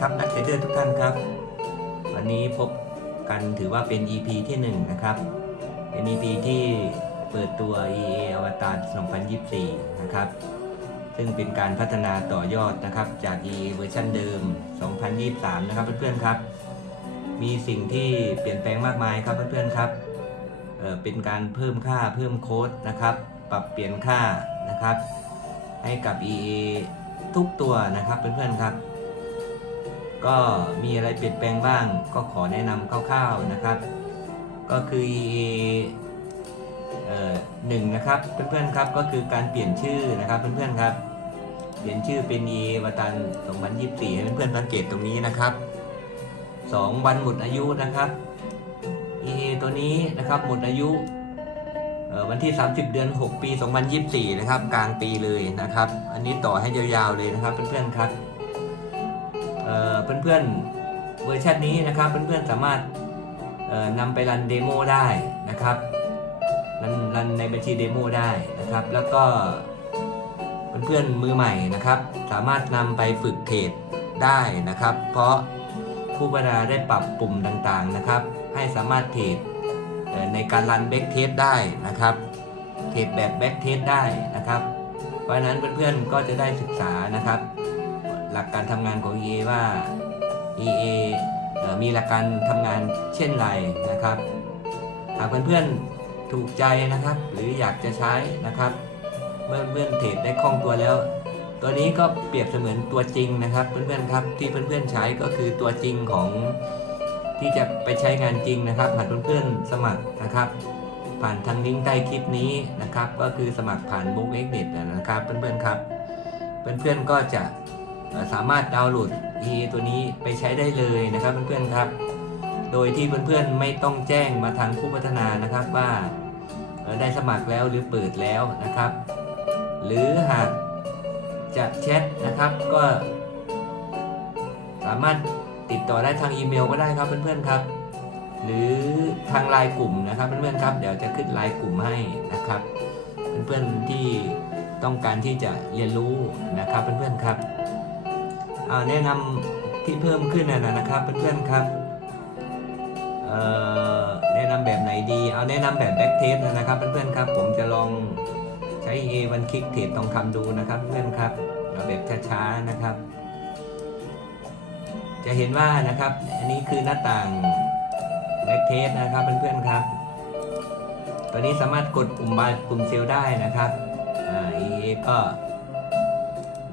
ครับนักเทรดเดอร์ทุกท่านครับ วันนี้พบกันถือว่าเป็น EP ที่ 1 นะครับ เป็น EP ที่เปิดตัว EA Avatar 2024 นะครับ ซึ่งเป็นการพัฒนาต่อยอดนะครับจาก EA เวอร์ชันเดิม 2023 นะครับเพื่อนๆครับ มีสิ่งที่เปลี่ยนแปลงมากมายครับเพื่อนๆครับเเป็นการเพิ่มค่าเพิ่มโค้ดนะครับ ปรับเปลี่ยนค่านะครับ ให้กับ EA ทุกตัวนะครับเพื่อนๆครับ ก็มีอะไรเปลี่ยนแปลงบ้าง ก็ขอแนะนำคร่าวๆนะครับ ก็คือ EA เอ่อหนึ่งนะครับเพื่อนๆครับก็คือการเปลี่ยนชื่อนะครับเพื่อนๆครับ เปลี่ยนชื่อเป็น EA วตัน2024ให้เพื่อนๆสังเกตตรงนี้นะครับ 2 วันหมดอายุนะครับ EA ตัวนี้นะครับหมดอายุวันที่ 30 เดือน 6 ปี 2024 นะครับ กลางปีเลยนะครับ อันนี้ต่อให้ยาวๆเลยนะครับเพื่อนๆครับ เเพื่อนๆเวอร์ชันนี้นะครับเพื่อนๆสามารถนำไปรันเดโมได้นะครับรันรันในบัญชีเดโมได้นะครับ แล้วก็เพื่อนๆมือใหม่นะครับ สามารถนำไปฝึกเทรดได้นะครับ เพราะผู้พัฒนาได้ปรับปุ่มต่างๆนะครับ ให้สามารถเทรดในการรันแบ็กเทสได้นะครับเทรดแบบแบ็กเทสได้นะครับ เพราะนั้นเพื่อนๆก็จะได้ศึกษานะครับ หลักการทำงานของ EA ว่า EA มีหลักการทำงานเช่นไรนะครับ หากเพื่อนๆถูกใจนะครับ หรืออยากจะใช้นะครับ เมื่อเพื่อนเทรดได้คล่องตัวแล้ว ตัวนี้ก็เปรียบเสมือนตัวจริงนะครับ เพื่อนๆครับที่เพื่อนๆใช้ก็คือตัวจริงของที่จะไปใช้งานจริงนะครับหากเพื่อนๆสมัครนะครับ ผ่านทางลิงก์ใต้คลิปนี้นะครับ ก็คือสมัครผ่านบุ๊กเอ็กเน็ตนะครับ เพื่อนๆครับ เพื่อนๆก็จะ สามารถดาวน์โหลด EA ตัวนี้ไปใช้ได้เลยนะครับเพื่อนๆครับ โดยที่เพื่อนๆไม่ต้องแจ้งมาทางผู้พัฒนานะครับว่าได้สมัครแล้วหรือเปิดแล้วนะครับ หรือหากจะแชทนะครับก็ สามารถติดต่อได้ทางอีเมลก็ได้ครับเพื่อนๆครับ หรือทางไลน์กลุ่มนะครับเพื่อนๆครับ เดี๋ยวจะขึ้นไลน์กลุ่มให้นะครับ เพื่อนๆที่ต้องการที่จะเรียนรู้นะครับเพื่อนๆครับ แนะนำที่เพิ่มขึ้นนะนะครับเพื่อนๆครับเอ่อแนะนำแบบไหนดี เอาแนะนำแบบแบ็กเทสนะครับเพื่อนๆครับผมจะลองใช้ A วันคลิกเทรดทองคำดูนะครับเพื่อนครับเอาแบบช้าๆนะครับ จะเห็นว่านะครับ อันนี้คือหน้าต่างแบ็กเทสนะครับเพื่อนๆครับตัวนี้สามารถกดปุ่มบายปุ่มเซลได้นะครับอ่า EA ก็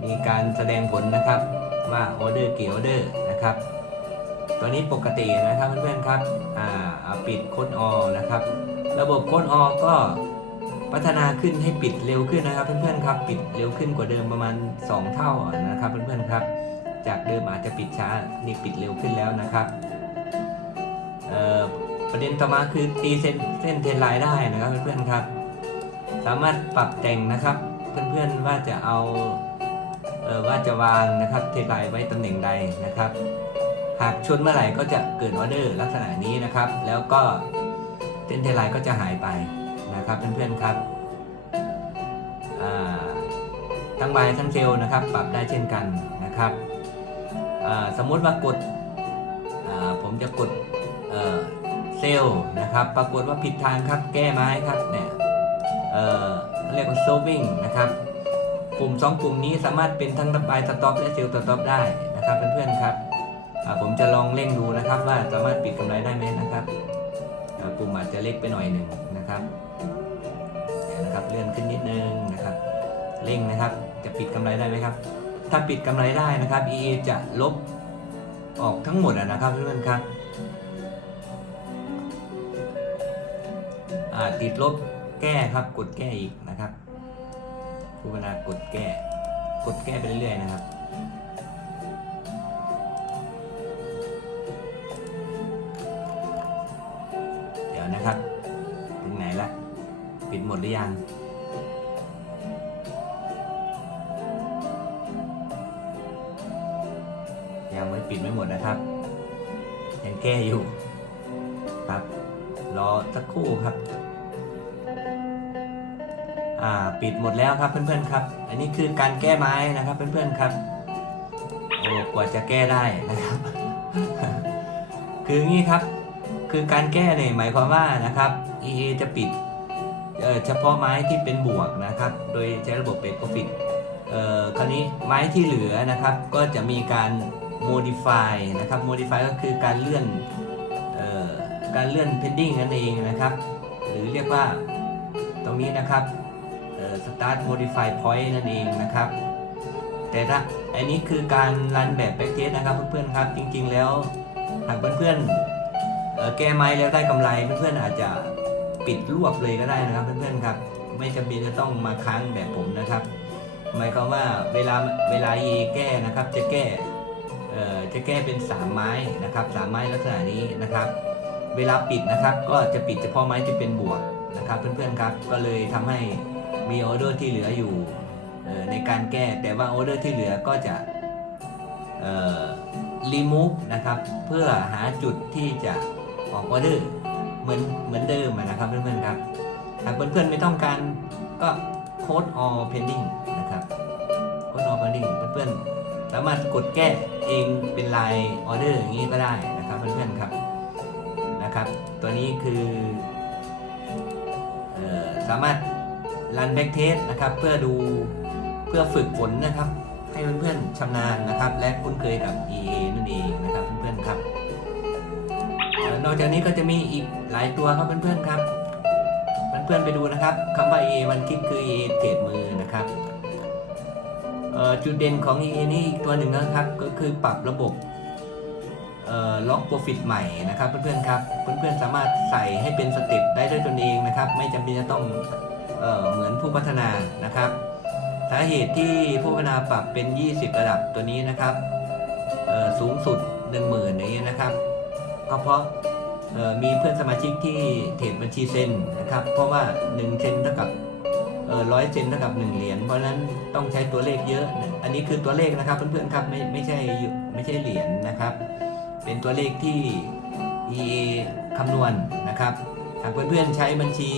มีการแสดงผลนะครับ ว่าออเดอร์กี่ออเดอร์นะครับตัวนี้ปกตินะครับเพื่อนๆครับอ่าเอาปิดโค้ดออนะครับ ระบบโค้ดออก็พัฒนาขึ้นให้ปิดเร็วขึ้นนะครับ เพื่อนๆครับ ปิดเร็วขึ้นกว่าเดิมประมาณ 2 เท่านะครับ เพื่อนๆครับ จากเดิมอาจจะปิดช้านี่ปิดเร็วขึ้นแล้วนะครับประเด็นต่อมาคือตีเส้นเส้นเทนไลน์ได้นะครับเพื่อนๆครับ สามารถปรับแต่งนะครับ เพื่อนๆว่าจะเอา ว่าจะวางนะครับเทรนไลน์ไว้ตำแหน่งใดนะครับ หากชนเมื่อไหร่ก็จะเกิดออเดอร์ลักษณะนี้นะครับ แล้วก็เส้นเทรนไลน์ก็จะหายไปนะครับเพื่อนๆครับทั้งบทั้งเซลล์นะครับ ปรับได้เช่นกันนะครับสมมุติว่ากดผมจะกดเซลล์นะครับ ปรากฏว่าผิดทางครับแก้ไม้ครับเนี่ยเเรียกว่า solving นะครับ ปุ่ม2ปุ่มนี้สามารถเป็นทั้งระบายสต็อปและเซลล์สต็อปได้นะครับเพื่อนๆครับผมจะลองเร่งดูนะครับว่าสามารถปิดกำไรได้ไหมนะครับอ่าปุ่มอาจจะเล็กไปหน่อยหนึ่งนะครับนะครับเลื่อนขึ้นนิดนึงนะครับเร่งนะครับจะปิดกำไรได้ไหมครับ ถ้าปิดกำไรได้นะครับ EA จะลบออกทั้งหมดนะครับเพื่อนๆครับติดลบแก้ครับกดแก้อีกนะครับ ผู้พัฒนากดแก้ กดแก้ไปเรื่อยๆนะครับเดี๋ยวนะครับถึงไหนละปิดหมดหรือยัง ยังไม่ปิดไม่หมดนะครับ ยังแก้อยู่ ครับ รอสักครู่ครับ ปิดหมดแล้วครับเพื่อนๆครับ อันนี้คือการแก้ไม้นะครับเพื่อนๆครับโอบวกว่าจะแก้ได้นะครับ คืองี้ครับ คือการแก้เนี่ยหมายความว่านะครับ EA จะปิดเอ่อเฉพาะไม้ที่เป็นบวกนะครับ โดยใช้ระบบเบรกโปรฟิตเอ่อคราวนี้ไม้ที่เหลือนะครับ ก็จะมีการ modify นะครับ modify ก็คือการเลื่อนเอ่อการเลื่อน pending นั่นเองนะครับ หรือเรียกว่าตรงนี้นะครับ เอ่อ start modify point นั่นเองนะครับ แต่ถ้าอันนี้คือการรันแบบ back test นะครับเพื่อนๆครับ จริงๆแล้วหากเพื่อนๆเอ่อแก้ไม้แล้วได้กำไรเพื่อนๆอาจจะปิดรวบเลยก็ได้นะครับเพื่อนๆครับ ไม่จำเป็นจะต้องมาค้างแบบผมนะครับ หมายความว่าเวลาเวลา E แก้นะครับ จะแก้จะแก้เป็น 3 ไม้นะครับสามไม้ลักษณะนี้นะครับ เวลาปิดนะครับก็จะปิดเฉพาะไม้ที่เป็นบวกนะครับ เพื่อนๆครับก็เลยทำให้ มีออเดอร์ที่เหลืออยู่ในการแก้แต่ว่าออเดอร์ที่เหลือก็จะเอ่อ remove นะครับ เพื่อหาจุดที่จะออกออเดอร์เหมือนเหมือนเดิมนะครับเพื่อนๆครับหากเพื่อนๆไม่ต้องการก็ code all pending นะครับ code all pending เพื่อนๆสามารถกดแก้เองเป็นลายออเดอร์อย่างนี้ก็ได้นะครับเพื่อนๆครับนะครับ ตัวนี้คือออสามารถ รันแบ็กเทสนะครับเพื่อดูเพื่อฝึกฝนนะครับ ให้เพื่อนๆชำนาญนะครับ และคุ้นเคยกับ EA นั่นเองนะครับเพื่อนๆครับนอกจากนี้ก็จะมีอีกหลายตัวครับเพื่อนๆครับเพื่อนๆไปดูนะครับคำว่า EA วันคลิกคือ EA เทรดมือนะครับจุดเด่นของ EA นี่ตัวหนึ่งนะครับก็คือปรับระบบล็อกโปรฟิตใหม่นะครับเพื่อนๆครับเพื่อนๆสามารถใส่ให้เป็นสเต็ปได้ด้วยตนเองนะครับ ไม่จำเป็นจะต้อง เเหมือนผู้พัฒนานะครับ สาเหตุที่ผู้พัฒนาปรับเป็น 20 ระดับตัวนี้นะครับสูงสุด 10,000อย่างนี้ยนะครับก็เพราะเอ่อมีเพื่อนสมาชิกที่เทรดบัญชีเซนนะครับ เพราะว่า 1 เซนเท่ากับร้อยเซนเท่ากับ 1 เหรียญเพราะฉะนั้นต้องใช้ตัวเลขเยอะ อันนี้คือตัวเลขนะครับเพื่อนๆครับไม่ไม่ใช่ไม่ใช่เหรียญนะครับ เป็นตัวเลขที่ EA คำนวณนะครับหากเพื่อนๆใช้บัญชี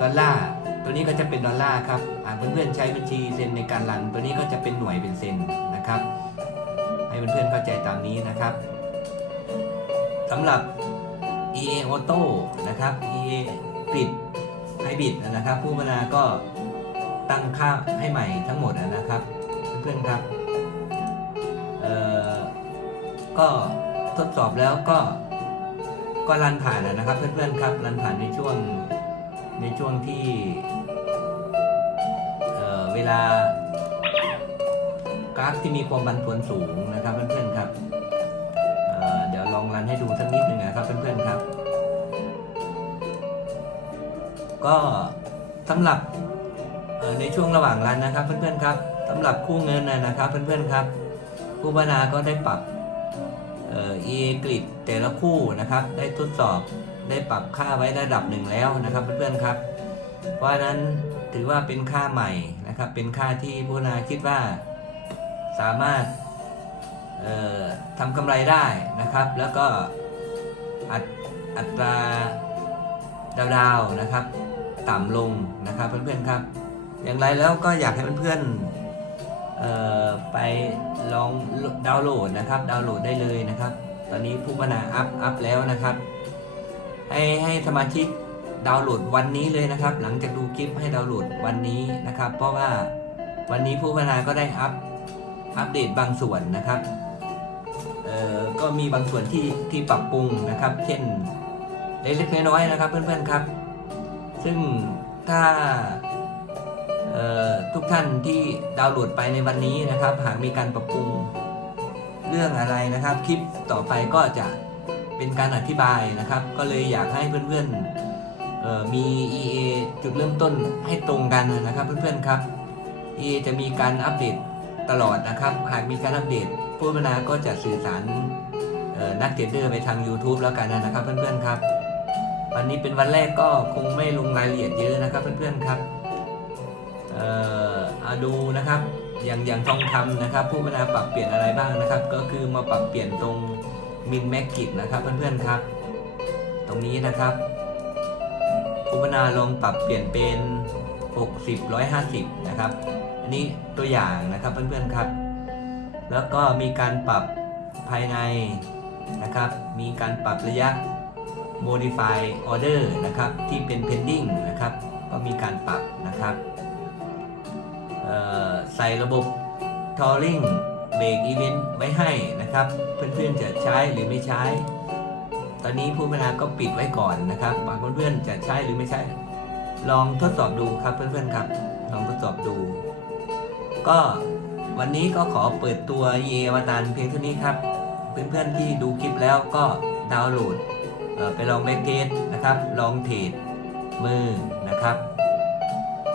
ดอลลาร์ ตัวนี้ก็จะเป็นดอลลาร์ครับหากเพื่อนๆใช้บัญชีเซนในการรัน ตัวนี้ก็จะเป็นหน่วยเป็นเซนนะครับ ให้เพื่อนๆเข้าใจตามนี้นะครับสำหรับ EA Auto นะครับ EA ปิดให้บิดนะครับ ผู้พัฒนาก็ตั้งค่าให้ใหม่ทั้งหมดนะครับ เพื่อนๆครับเอ่อก็ทดสอบแล้วก็ก็รันผ่านนะครับ เพื่อนๆครับรันผ่านในช่วงในช่วงที่ วลากราฟที่มีความบันผวนสูงนะครับเพื่อนๆครับเเดี๋ยวลองรันให้ดูสักนิดหนึ่งนะครับเพื่อนๆครับ ก็สำหรับในช่วงระหว่างรันนะครับ เพื่อนๆครับสำหรับคู่เงินนะนะครับ เพื่อนๆครับ ผู้พัฒนาก็ได้ปรับเอ่อกริดแต่ละคู่นะครับ ได้ทดสอบได้ปรับค่าไว้ระดับหนึ่งแล้วนะครับ เพื่อนๆครับ เพราะฉะนั้น ถือว่าเป็นค่าใหม่นะครับ เป็นค่าที่ผู้นาคิดว่าสามารถทำกำไรได้นะครับ แล้วก็อัตอัตราดาวนะครับ ต่ำลงนะครับเพื่อนๆครับ อย่างไรแล้วก็อยากให้เพื่อนๆไปลองดาวน์โหลดนะครับ ดาวน์โหลดได้เลยนะครับ ตอนนี้ผู้พัฒนาอัพอัพแล้วนะครับ ให้ให้สมาชิก ดาวน์โหลดวันนี้เลยนะครับ หลังจากดูคลิปให้ดาวน์โหลดวันนี้นะครับ เพราะว่าวันนี้ผู้พัฒนาก็ได้อัพอัปเดตบางส่วนนะครับเอ่อก็มีบางส่วนที่ที่ปรับปรุงนะครับ เช่นเล็กๆน้อยๆนะครับเพื่อนๆครับ ซึ่งถ้าทุกท่านที่ดาวน์โหลดไปในวันนี้นะครับ หากมีการปรับปรุงเรื่องอะไรนะครับ คลิปต่อไปก็จะเป็นการอธิบายนะครับ ก็เลยอยากให้เพื่อนๆเอ่อ มี EA จุดเริ่มต้นให้ตรงกันนะครับเพื่อนๆครับ EA จะมีการอัปเดตตลอดนะครับ หากมีการอัปเดตผู้พัฒนาก็จะสื่อสารนักเทรดเดอร์ไปทาง YouTube แล้วกันนะครับเพื่อนๆครับ วันนี้เป็นวันแรกก็คงไม่ลงรายละเอียดเยอะนะครับเพื่อนๆครับเอ่ออาดูนะครับอย่างอย่างทองคำนะครับ ผู้พัฒนาปรับเปลี่ยนอะไรบ้างนะครับ ก็คือมาปรับเปลี่ยนตรงมินแม็กกิตนะครับเพื่อนๆครับ ตรงนี้นะครับ ผู้พัฒนาลองปรับเปลี่ยนเป็น 60 150 นะครับ อันนี้ตัวอย่างนะครับเพื่อนๆครับ แล้วก็มีการปรับภายในนะครับ มีการปรับระยะ modify order นะครับ ที่เป็น pending นะครับ ก็มีการปรับนะครับใส่ระบบ touring break event ไว้ให้นะครับ เพื่อนๆจะใช้หรือไม่ใช้ ตอนนี้ผู้พัฒนาก็ปิดไว้ก่อนนะครับบางเพื่อนๆจะใช้หรือไม่ใช้ลองทดสอบดูครับเพื่อนๆครับ ลองทดสอบดู ก็วันนี้ก็ขอเปิดตัว EA อวตารเพียงเท่านี้ครับ เพื่อนๆที่ดูคลิปแล้วก็ดาวน์โหลดไปลองแบ็กเทสนะครับ ลองเทรดมือนะครับ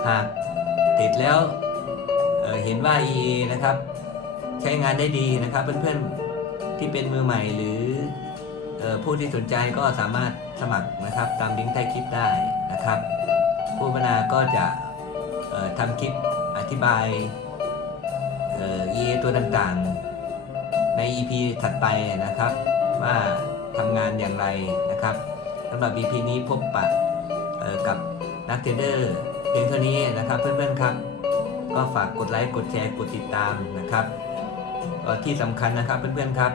หากเทรดแล้วเเห็นว่า EA นะครับ ใช้งานได้ดีนะครับ เพื่อนๆที่เป็นมือใหม่หรือ ผู้ที่สนใจก็สามารถสมัครนะครับตามลิงก์ใต้คลิปได้นะครับ ผู้พัฒนาก็จะออทำคลิปอธิบายเอ่อ EA ตัวต่างๆ ใน EP ถัดไปนะครับ ว่าทำงานอย่างไรนะครับสำหรับ EP นี้พบปะออกับนักเทรดเดอร์เพียงเท่านี้นะครับเพื่อนๆครับ ก็ฝากกดไลค์กดแชร์กดติดตามนะครับที่สำคัญนะครับเพื่อนๆครับ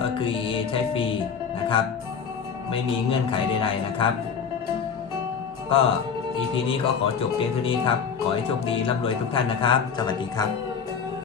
ก็คือ EA ใช้ฟรีนะครับ ไม่มีเงื่อนไขใดๆนะครับ ก็ EP นี้ก็ขอจบเพียงเท่านี้ครับ ขอให้โชคดีร่ำรวยทุกท่านนะครับ สวัสดีครับ